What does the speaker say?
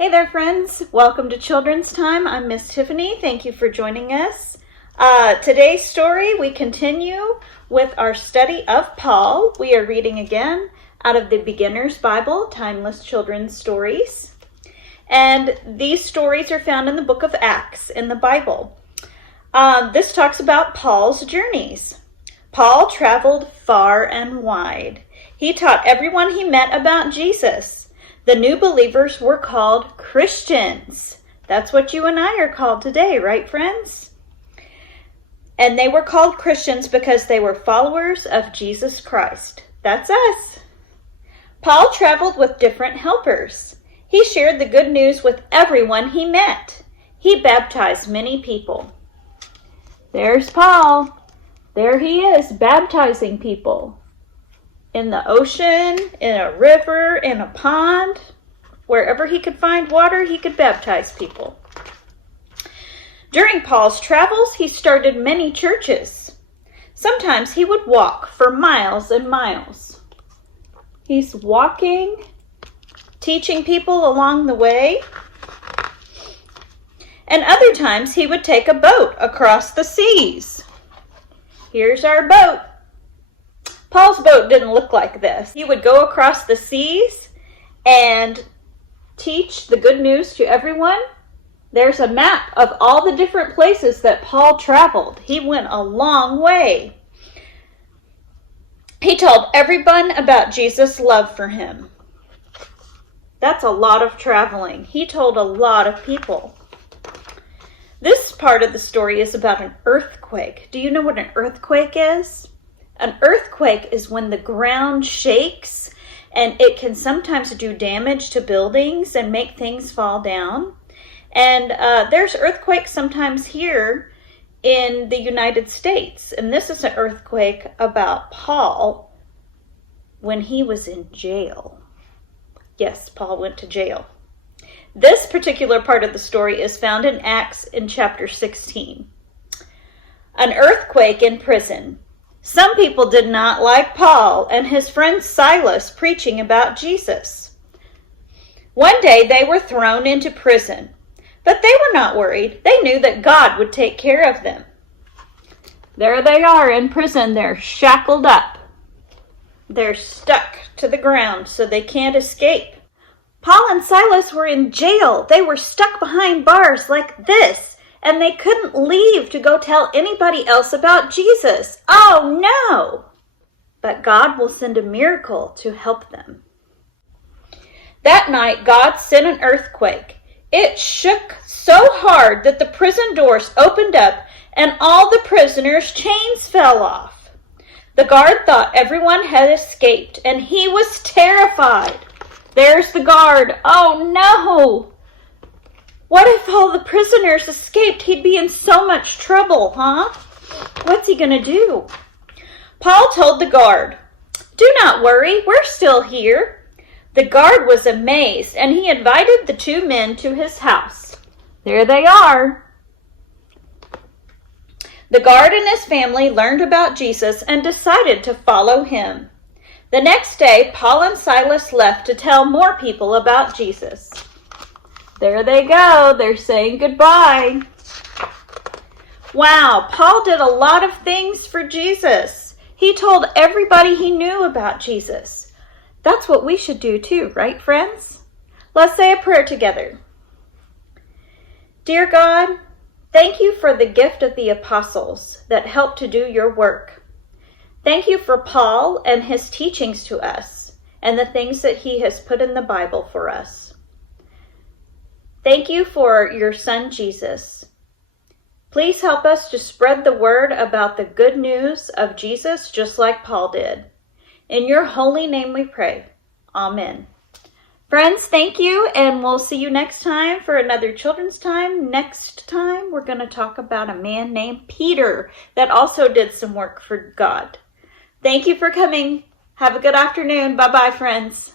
Hey there, friends. Welcome to Children's Time. I'm Miss Tiffany. Thank you for joining us. Today's story, we continue with our study of Paul. We are reading again out of the Beginner's Bible, Timeless Children's Stories. And these stories are found in the book of Acts in the Bible. This talks about Paul's journeys. Paul traveled far and wide. He taught everyone he met about Jesus. The new believers were called Christians. That's what you and I are called today, right, friends? And they were called Christians because they were followers of Jesus Christ. That's us. Paul traveled with different helpers. He shared the good news with everyone he met. He baptized many people. There's Paul. There he is, baptizing people. In the ocean, in a river, in a pond, wherever he could find water, he could baptize people. During Paul's travels, he started many churches. Sometimes he would walk for miles and miles. He's walking, teaching people along the way. And other times he would take a boat across the seas. Here's our boat. Paul's boat didn't look like this. He would go across the seas and teach the good news to everyone. There's a map of all the different places that Paul traveled. He went a long way. He told everyone about Jesus' love for him. That's a lot of traveling. He told a lot of people. This part of the story is about an earthquake. Do you know what an earthquake is? An earthquake is when the ground shakes, and it can sometimes do damage to buildings and make things fall down. And there's earthquakes sometimes here in the United States. And this is an earthquake about Paul when he was in jail. Yes, Paul went to jail. This particular part of the story is found in Acts in chapter 16. An earthquake in prison. Some people did not like Paul and his friend Silas preaching about Jesus. One day they were thrown into prison, but they were not worried. They knew that God would take care of them. There they are in prison. They're shackled up. They're stuck to the ground so they can't escape. Paul and Silas were in jail. They were stuck behind bars like this. And they couldn't leave to go tell anybody else about Jesus. Oh no! But God will send a miracle to help them. That night, God sent an earthquake. It shook so hard that the prison doors opened up and all the prisoners' chains fell off. The guard thought everyone had escaped and he was terrified. There's the guard. Oh no! What if all the prisoners escaped? He'd be in so much trouble, huh? What's he going to do? Paul told the guard, "Do not worry, we're still here." The guard was amazed, and he invited the two men to his house. There they are. The guard and his family learned about Jesus and decided to follow him. The next day, Paul and Silas left to tell more people about Jesus. There they go. They're saying goodbye. Wow, Paul did a lot of things for Jesus. He told everybody he knew about Jesus. That's what we should do too, right, friends? Let's say a prayer together. Dear God, thank you for the gift of the apostles that helped to do your work. Thank you for Paul and his teachings to us and the things that he has put in the Bible for us. Thank you for your son, Jesus. Please help us to spread the word about the good news of Jesus just like Paul did. In your holy name we pray. Amen. Friends, thank you, and we'll see you next time for another Children's Time. Next time, we're going to talk about a man named Peter that also did some work for God. Thank you for coming. Have a good afternoon. Bye-bye, friends.